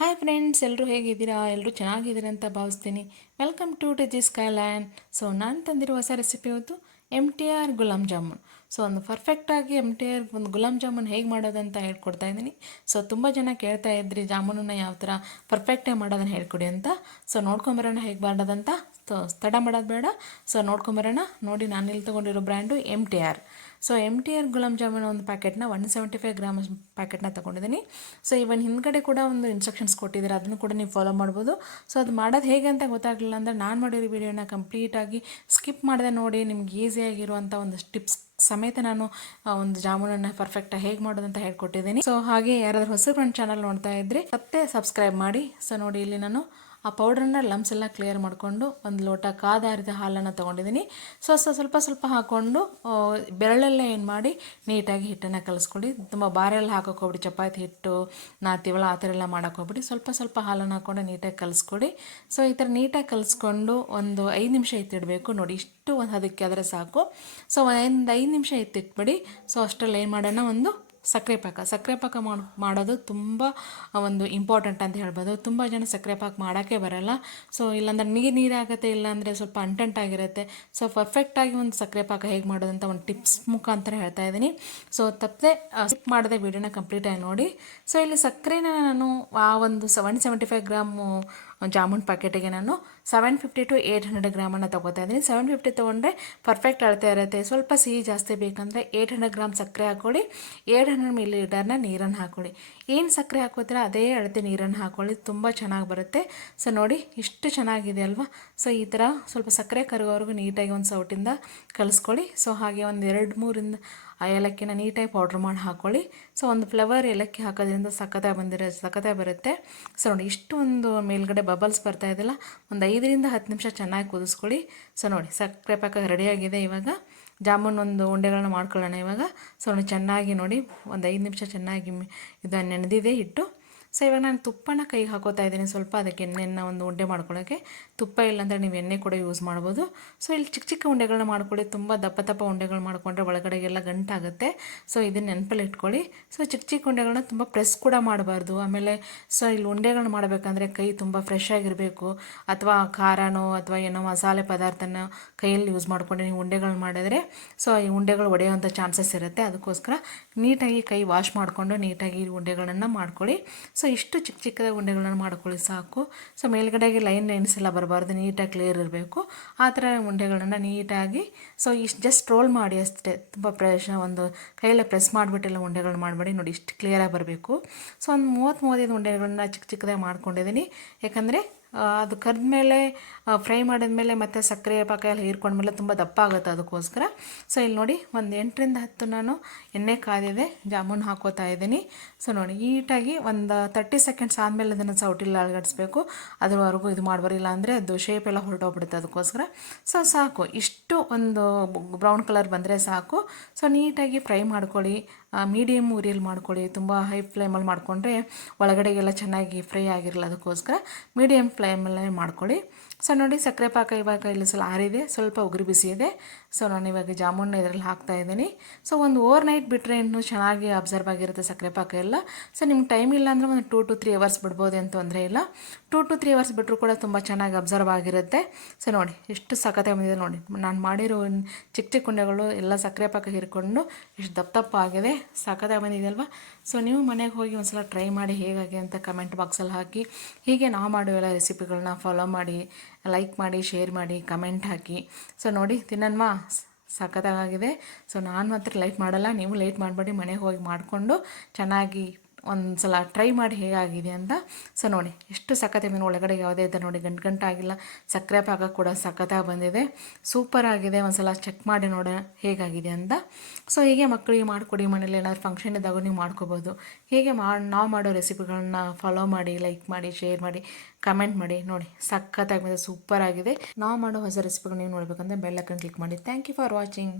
Hi friends, ಎಲ್ಲರೂ ಹೇಗಿದ್ದೀರಾ? ಎಲ್ಲರೂ ಚೆನ್ನಾಗಿದ್ದೀರಾ ಅಂತ ಭಾವಿಸ್ತೀನಿ. Welcome to TG Skyland. So ನಾನು ತಂದಿರೋ ಹೊಸ ರೆಸಿಪಿ ಇವತ್ತು MTR ಗುಲಾಬ್ ಜಾಮೂನ್. ಸೊ ಒಂದು ಪರ್ಫೆಕ್ಟಾಗಿ MTR ಒಂದು ಗುಲಾಬ್ ಜಾಮೂನ್ ಹೇಗೆ ಮಾಡೋದಂತ ಹೇಳ್ಕೊಡ್ತಾ ಇದ್ದೀನಿ. ಸೊ ತುಂಬ ಜನ ಕೇಳ್ತಾ ಇದ್ರಿ ಜಾಮೂನನ್ನು ಯಾವ ಥರ ಪರ್ಫೆಕ್ಟಾಗಿ ಮಾಡೋದನ್ನು ಹೇಳ್ಕೊಡಿ ಅಂತ. ಸೊ ನೋಡ್ಕೊಂಬರೋಣ ಹೇಗೆ ಮಾಡೋದಂತ. ತಡ ಮಾಡೋದು ಬೇಡ. ಸೊ ನೋಡ್ಕೊಂಬರೋಣ. ನೋಡಿ, ನಾನು ಇಲ್ಲಿ ತೊಗೊಂಡಿರೋ brand MTR. So MTR gulab jamun ಒಂದು ಪ್ಯಾಕೆಟ್ನ 175 ಗ್ರಾಮ್ ಪ್ಯಾಕೆಟ್ನ ತೊಗೊಂಡಿದ್ದೀನಿ. ಸೊ ಇವನ್ ಹಿಂದ್ಗಡೆ ಕೂಡ ಒಂದು ಇನ್ಸ್ಟ್ರಕ್ಷನ್ಸ್ ಕೊಟ್ಟಿದ್ದಾರೆ, ಅದನ್ನು ಕೂಡ ನೀವು ಫಾಲೋ ಮಾಡ್ಬೋದು. ಸೊ ಅದು ಮಾಡೋದು ಹೇಗೆ ಅಂತ ಗೊತ್ತಾಗಲಿಲ್ಲ ಅಂದರೆ ನಾನು ಮಾಡಿರೋ ವಿಡಿಯೋನ ಕಂಪ್ಲೀಟಾಗಿ ಸ್ಕಿಪ್ ಮಾಡದೆ ನೋಡಿ, ನಿಮ್ಗೆ ಈಸಿಯಾಗಿರುವಂಥ ಒಂದು ಟಿಪ್ಸ್ ಸಮೇತ ನಾನು ಒಂದು ಜಾಮೂನನ್ನು ಪರ್ಫೆಕ್ಟಾಗಿ ಹೇಗೆ ಮಾಡೋದಂತ ಹೇಳ್ಕೊಟ್ಟಿದ್ದೀನಿ. ಸೊ ಹಾಗೆ ಯಾರಾದರೂ ಹೊಸ ಫ್ರೆಂಡ್ ಚಾನಲ್ ನೋಡ್ತಾ ಇದ್ದರೆ ಮತ್ತೆ ಸಬ್ಸ್ಕ್ರೈಬ್ ಮಾಡಿ. ಸೊ ನೋಡಿ, ಇಲ್ಲಿ ನಾನು ಆ ಪೌಡ್ರನ್ನ ಲಮ್ಸ್ ಎಲ್ಲ ಕ್ಲಿಯರ್ ಮಾಡಿಕೊಂಡು ಒಂದು ಲೋಟ ಕಾದಾರಿದ ಹಾಲನ್ನು ತೊಗೊಂಡಿದ್ದೀನಿ. ಸೊ ಸ್ವಲ್ಪ ಸ್ವಲ್ಪ ಹಾಕ್ಕೊಂಡು ಬೆರಳಲ್ಲೇ ಏನು ಮಾಡಿ ನೀಟಾಗಿ ಹಿಟ್ಟನ್ನು ಕಲಿಸ್ಕೊಡಿ. ತುಂಬ ಬಾರೆಲ್ಲ ಹಾಕೋಕೆ ಹೋಗ್ಬಿಡಿ. ಚಪಾತಿ ಹಿಟ್ಟು ನಾದ್ತೀವಲ್ಲ ಆ ಥರ ಎಲ್ಲ ಮಾಡೋಕೆ ಹೋಗ್ಬಿಡಿ. ಸ್ವಲ್ಪ ಸ್ವಲ್ಪ ಹಾಲನ್ನು ಹಾಕ್ಕೊಂಡು ನೀಟಾಗಿ ಕಲಿಸ್ಕೊಡಿ. ಸೊ ಈ ಥರ ನೀಟಾಗಿ ಕಲಿಸ್ಕೊಂಡು ಒಂದು 5 ನಿಮಿಷ ಎತ್ತಿಡಬೇಕು. ನೋಡಿ, ಇಷ್ಟು ಒಂದು ಅದಕ್ಕೆ ಆದರೆ ಸಾಕು. ಸೊ ಒಂದು 5 ನಿಮಿಷ ಎತ್ತಿಟ್ಬಿಡಿ. ಸೊ ಅಷ್ಟರಲ್ಲಿ ಏನು ಮಾಡೋಣ, ಒಂದು ಸಕ್ಕರೆ ಪಾಕ ಮಾಡೋದು ತುಂಬ ಒಂದು ಇಂಪಾರ್ಟೆಂಟ್ ಅಂತ ಹೇಳ್ಬೋದು. ತುಂಬ ಜನ ಸಕ್ಕರೆ ಪಾಕ ಮಾಡೋಕ್ಕೆ ಬರೋಲ್ಲ. ಸೊ ಇಲ್ಲಾಂದ್ರೆ ನೀರಾಗುತ್ತೆ, ಇಲ್ಲಾಂದರೆ ಸ್ವಲ್ಪ ಅಂಟಂಟಾಗಿರುತ್ತೆ. ಸೊ ಪರ್ಫೆಕ್ಟಾಗಿ ಒಂದು ಸಕ್ಕರೆ ಪಾಕ ಹೇಗೆ ಮಾಡೋದಂತ ಒಂದು ಟಿಪ್ಸ್ ಮುಖಾಂತರ ಹೇಳ್ತಾ ಇದ್ದೀನಿ. ಸೊ ತಪ್ಪದೆ ಸ್ಕಿಪ್ ಮಾಡದೆ ವಿಡಿಯೋನ ಕಂಪ್ಲೀಟಾಗಿ ನೋಡಿ. ಸೊ ಇಲ್ಲಿ ಸಕ್ಕರೆನ ನಾನು ಆ ಒಂದು 175 ಗ್ರಾಮು ಜಾಮೂನ್ ಪ್ಯಾಕೆಟಿಗೆ ನಾನು 750 to 800 ಗ್ರಾಮನ್ನು ತೊಗೋತಾ ಇದ್ದೀನಿ. 750 ತೊಗೊಂಡ್ರೆ ಪರ್ಫೆಕ್ಟ್ ಅಳತೆ ಇರುತ್ತೆ. ಸ್ವಲ್ಪ ಸಿಹಿ ಜಾಸ್ತಿ ಬೇಕಂದರೆ 800 ಗ್ರಾಮ್ ಸಕ್ಕರೆ ಹಾಕ್ಕೊಳ್ಳಿ, 800 ml ನೀರನ್ನು ಹಾಕ್ಕೊಳ್ಳಿ. ಏನು ಸಕ್ಕರೆ ಹಾಕೋತೀರ ಅದೇ ಅಳತೆ ನೀರನ್ನು ಹಾಕ್ಕೊಳ್ಳಿ, ತುಂಬ ಚೆನ್ನಾಗಿ ಬರುತ್ತೆ. ಸೊ ನೋಡಿ, ಇಷ್ಟು ಚೆನ್ನಾಗಿದೆ ಅಲ್ವಾ? ಸೊ ಈ ಥರ ಸ್ವಲ್ಪ ಸಕ್ಕರೆ ಕರಗೋವರೆಗೂ ನೀಟಾಗಿ ಒಂದು ಸೌಟಿಂದ ಕಲಿಸ್ಕೊಳ್ಳಿ. ಸೊ ಹಾಗೆ ಒಂದು 2-3 ಆ ಏಲಕ್ಕಿನ ನೀಟಾಗಿ ಪೌಡ್ರ್ ಮಾಡಿ ಹಾಕ್ಕೊಳ್ಳಿ. ಸೊ ಒಂದು ಫ್ಲೇವರ್ ಏಲಕ್ಕಿ ಹಾಕೋದ್ರಿಂದ ಸಖತ್ತಾಗಿ ಬರುತ್ತೆ. ಸೊ ನೋಡಿ, ಇಷ್ಟು ಒಂದು ಮೇಲ್ಗಡೆ ಬಬಲ್ಸ್ ಬರ್ತಾ ಇದೆಯಲ್ಲ, ಒಂದು 5-10 ನಿಮಿಷ ಚೆನ್ನಾಗಿ ಕುದಿಸ್ಕೊಳ್ಳಿ. ಸೊ ನೋಡಿ, ಸಕ್ಕರೆ ಪಾಕ ರೆಡಿಯಾಗಿದೆ. ಇವಾಗ ಜಾಮೂನ್ ಒಂದು ಉಂಡೆಗಳನ್ನ ಮಾಡ್ಕೊಳ್ಳೋಣ ಇವಾಗ. ಸೊ ನೋಡಿ, ಚೆನ್ನಾಗಿ ನೋಡಿ, ಒಂದು 5 ನಿಮಿಷ ಚೆನ್ನಾಗಿ ಇದು ನೆನೆದಿದೆ ಹಿಟ್ಟು. ಸೊ ಇವಾಗ ನಾನು ತುಪ್ಪನ ಕೈಗೆ ಹಾಕೋತಾ ಇದ್ದೀನಿ ಸ್ವಲ್ಪ, ಅದಕ್ಕೆ ಎಣ್ಣೆಯನ್ನು ಒಂದು ಉಂಡೆ ಮಾಡ್ಕೊಳ್ಳೋಕ್ಕೆ. ತುಪ್ಪ ಇಲ್ಲಾಂದರೆ ನೀವು ಎಣ್ಣೆ ಕೂಡ ಯೂಸ್ ಮಾಡ್ಬೋದು. ಸೊ ಇಲ್ಲಿ ಚಿಕ್ಕ ಚಿಕ್ಕ ಉಂಡೆಗಳನ್ನ ಮಾಡ್ಕೊಳ್ಳಿ. ತುಂಬ ದಪ್ಪ ಉಂಡೆಗಳು ಮಾಡಿಕೊಂಡ್ರೆ ಒಳಗಡೆಗೆಲ್ಲ ಗಂಟಾಗುತ್ತೆ. ಸೊ ಇದನ್ನು ನೆನಪಲ್ಲಿ ಇಟ್ಕೊಳ್ಳಿ. ಸೊ ಚಿಕ್ಕ ಚಿಕ್ಕ ಉಂಡೆಗಳನ್ನ ತುಂಬ ಪ್ರೆಸ್ ಕೂಡ ಮಾಡಬಾರ್ದು. ಆಮೇಲೆ ಸೊ ಇಲ್ಲಿ ಉಂಡೆಗಳನ್ನ ಮಾಡಬೇಕಂದ್ರೆ ಕೈ ತುಂಬ ಫ್ರೆಶ್ ಆಗಿರಬೇಕು. ಅಥವಾ ಖಾರನೋ ಅಥವಾ ಏನೋ ಮಸಾಲೆ ಪದಾರ್ಥನ ಕೈಯಲ್ಲಿ ಯೂಸ್ ಮಾಡಿಕೊಂಡು ನೀವು ಉಂಡೆಗಳನ್ನ ಮಾಡಿದರೆ ಸೊ ಈ ಉಂಡೆಗಳು ಒಡೆಯುವಂಥ ಚಾನ್ಸಸ್ ಇರುತ್ತೆ. ಅದಕ್ಕೋಸ್ಕರ ನೀಟಾಗಿ ಕೈ ವಾಶ್ ಮಾಡಿಕೊಂಡು ನೀಟಾಗಿ ಈ ಉಂಡೆಗಳನ್ನು ಮಾಡ್ಕೊಳ್ಳಿ. ಸೊ ಇಷ್ಟು ಚಿಕ್ಕ ಚಿಕ್ಕದಾಗಿ ಉಂಡೆಗಳನ್ನು ಮಾಡ್ಕೊಳ್ಳಿ ಸಾಕು. ಸೊ ಮೇಲ್ಗಡೆಗೆ ಲೈನ್ಸ್ ಎಲ್ಲ ಬರಬಾರ್ದು, ನೀಟಾಗಿ ಕ್ಲಿಯರ್ ಇರಬೇಕು. ಆ ಥರ ಉಂಡೆಗಳನ್ನು ನೀಟಾಗಿ ಸೊ ಇಷ್ಟು ಜಸ್ಟ್ ರೋಲ್ ಮಾಡಿ ಅಷ್ಟೇ. ತುಂಬ ಒಂದು ಕೈಯಲ್ಲೇ ಪ್ರೆಸ್ ಮಾಡಿಬಿಟ್ಟೆಲ್ಲ ಉಂಡೆಗಳನ್ನ ಮಾಡಬೇಡಿ. ನೋಡಿ, ಇಷ್ಟು ಕ್ಲಿಯರಾಗಿ ಬರಬೇಕು. ಸೊ ಒಂದು 35 ಉಂಡೆಗಳನ್ನ ಚಿಕ್ಕ ಚಿಕ್ಕದಾಗಿ ಮಾಡ್ಕೊಂಡಿದ್ದೀನಿ. ಯಾಕಂದರೆ ಅದು ಕರೆದ್ಮೇಲೆ ಫ್ರೈ ಮಾಡಿದ್ಮೇಲೆ ಮತ್ತು ಸಕ್ಕರೆ ಪಾಕ ಎಲ್ಲ ಹೀರ್ಕೊಂಡ್ಮೇಲೆ ತುಂಬ ದಪ್ಪ ಆಗುತ್ತೆ. ಅದಕ್ಕೋಸ್ಕರ ಸೊ ಇಲ್ಲಿ ನೋಡಿ, ಒಂದು 8-10 ನಾನು ಎಣ್ಣೆ ಕಾದಿದೆ, ಜಾಮೂನ್ ಹಾಕೋತಾ ಇದ್ದೀನಿ. ಸೊ ನೋಡಿ, ನೀಟಾಗಿ ಒಂದು 30 ಸೆಕೆಂಡ್ಸ್ ಆದಮೇಲೆ ಅದನ್ನು ಸೌಟಿಲ್ಲ ಅಳಗಡಿಸ್ಬೇಕು. ಅದ್ರವರೆಗೂ ಇದು ಮಾಡಬಾರಿಲ್ಲ ಅಂದರೆ ಅದು ಶೇಪ್ ಎಲ್ಲ ಹೊರಟೋಗ್ಬಿಡುತ್ತೆ. ಅದಕ್ಕೋಸ್ಕರ ಸೊ ಸಾಕು, ಇಷ್ಟು ಒಂದು ಬ್ರೌನ್ ಕಲರ್ ಬಂದರೆ ಸಾಕು. ಸೊ ನೀಟಾಗಿ ಫ್ರೈ ಮಾಡ್ಕೊಳ್ಳಿ. ಮೀಡಿಯಮ್ ಉರಿಯಲ್ಲಿ ಮಾಡ್ಕೊಳ್ಳಿ. ತುಂಬ ಹೈ ಫ್ಲೇಮಲ್ಲಿ ಮಾಡಿಕೊಂಡ್ರೆ ಒಳಗಡೆಗೆಲ್ಲ ಚೆನ್ನಾಗಿ ಫ್ರೈ ಆಗಿರಲ್ಲ. ಅದಕ್ಕೋಸ್ಕರ ಮೀಡಿಯಮ್ ಫ್ಲೇಮಲ್ಲೇ ಮಾಡ್ಕೊಳ್ಳಿ. ಸೊ ನೋಡಿ, ಸಕ್ಕರೆ ಪಾಕ ಇವಾಗ ಇಲ್ಲಿ ಆರಿದೆ, ಸ್ವಲ್ಪ ಉಗುರು ಬಿಸಿ ಇದೆ. ಸೊ ನಾನು ಇವಾಗ ಜಾಮೂನ್ ಇದರಲ್ಲಿ ಹಾಕ್ತಾ ಇದ್ದೀನಿ. ಸೊ ಒಂದು ಓವರ್ ನೈಟ್ ಬಿಟ್ಟರೆ ಇನ್ನೂ ಚೆನ್ನಾಗಿ ಅಬ್ಸರ್ವ್ ಆಗಿರುತ್ತೆ ಸಕ್ಕರೆ ಪಾಕ ಎಲ್ಲ. ಸೊ ನಿಮ್ಗೆ ಟೈಮ್ ಇಲ್ಲ ಅಂದರೆ ಒಂದು 2 to 3 ಅವರ್ಸ್ ಬಿಡ್ಬೋದು, ಏನು ತೊಂದರೆ ಇಲ್ಲ. 2 to 3 ಅವರ್ಸ್ ಬಿಟ್ಟರು ಕೂಡ ತುಂಬ ಚೆನ್ನಾಗಿ ಅಬ್ಸರ್ವ್ ಆಗಿರುತ್ತೆ. ಸೊ ನೋಡಿ, ಎಷ್ಟು ಸಖತ್ತಾಗಿ ಬಂದಿದೆ ನೋಡಿ. ನಾನು ಮಾಡಿರೋ ಚಿಕ್ಕ ಚಿಕ್ಕ ಉಂಡೆಗಳು ಎಲ್ಲ ಸಕ್ಕರೆ ಪಾಕ ಹೀರ್ಕೊಂಡು ಎಷ್ಟು ದಪ್ಪ ಆಗಿದೆ, ಸಖತ್ತಾಗಿ ಬಂದಿದೆ ಅಲ್ವಾ? ಸೊ ನೀವು ಮನೆಗೆ ಹೋಗಿ ಒಂದು ಸಲ ಟ್ರೈ ಮಾಡಿ ಹೇಗಾಗಿದೆ ಅಂತ ಕಮೆಂಟ್ ಬಾಕ್ಸಲ್ಲಿ ಹಾಕಿ. ಹೀಗೆ ನಾವು ಮಾಡೋ ಎಲ್ಲ ರೆಸಿಪಿಗಳನ್ನ ಫಾಲೋ ಮಾಡಿ, ಲೈಕ್ ಮಾಡಿ, ಶೇರ್ ಮಾಡಿ, ಕಮೆಂಟ್ ಹಾಕಿ. ಸೊ ನೋಡಿ, ತಿನ್ನನ್ವಾ ಸಖತ್ತಾಗಿದೆ. ಸೊ ನಾನು ಮಾತ್ರ ಲೈಟ್ ಮಾಡಲ್ಲ, ನೀವು ಲೈಟ್ ಮಾಡಬೇಡಿ. ಮನೆಗೆ ಹೋಗಿ ಮಾಡಿಕೊಂಡು ಚೆನ್ನಾಗಿ ಒಂದು ಸಲ ಟ್ರೈ ಮಾಡಿ ಹೇಗಾಗಿದೆ ಅಂತ. ಸೊ ನೋಡಿ, ಎಷ್ಟು ಸಖತ್ತಾಗಿ ಒಳಗಡೆ ಯಾವುದೇ ಇದ್ದ ನೋಡಿ, ಗಂಟಾಗಿಲ್ಲ. ಸಕ್ಕರೆ ಪಾಕ ಕೂಡ ಸಖತ್ತಾಗಿ ಬಂದಿದೆ, ಸೂಪರ್ ಆಗಿದೆ. ಒಂದು ಸಲ ಚೆಕ್ ಮಾಡಿ ನೋಡೋಣ ಹೇಗಾಗಿದೆ ಅಂತ. ಸೊ ಹೀಗೆ ಮಕ್ಕಳಿಗೆ ಮಾಡಿಕೊಡಿ. ಮನೇಲಿ ಏನಾದರೂ ಫಂಕ್ಷನ್ ಇದ್ದಾಗ ನೀವು ಮಾಡ್ಕೋಬೋದು. ಹೀಗೆ ನಾವು ಮಾಡೋ ರೆಸಿಪಿಗಳನ್ನ ಫಾಲೋ ಮಾಡಿ, ಲೈಕ್ ಮಾಡಿ, ಶೇರ್ ಮಾಡಿ, ಕಮೆಂಟ್ ಮಾಡಿ. ನೋಡಿ, ಸಖತ್ತಾಗಿ ಬಂದಿದೆ, ಸೂಪರ್ ಆಗಿದೆ. ನಾವು ಮಾಡೋ ಹೊಸ ರೆಸಿಪಿಗಳು ನೀವು ನೋಡಬೇಕಂದ್ರೆ ಬೆಲ್ ಐಕಾನ್ ಕ್ಲಿಕ್ ಮಾಡಿ. Thank you for watching.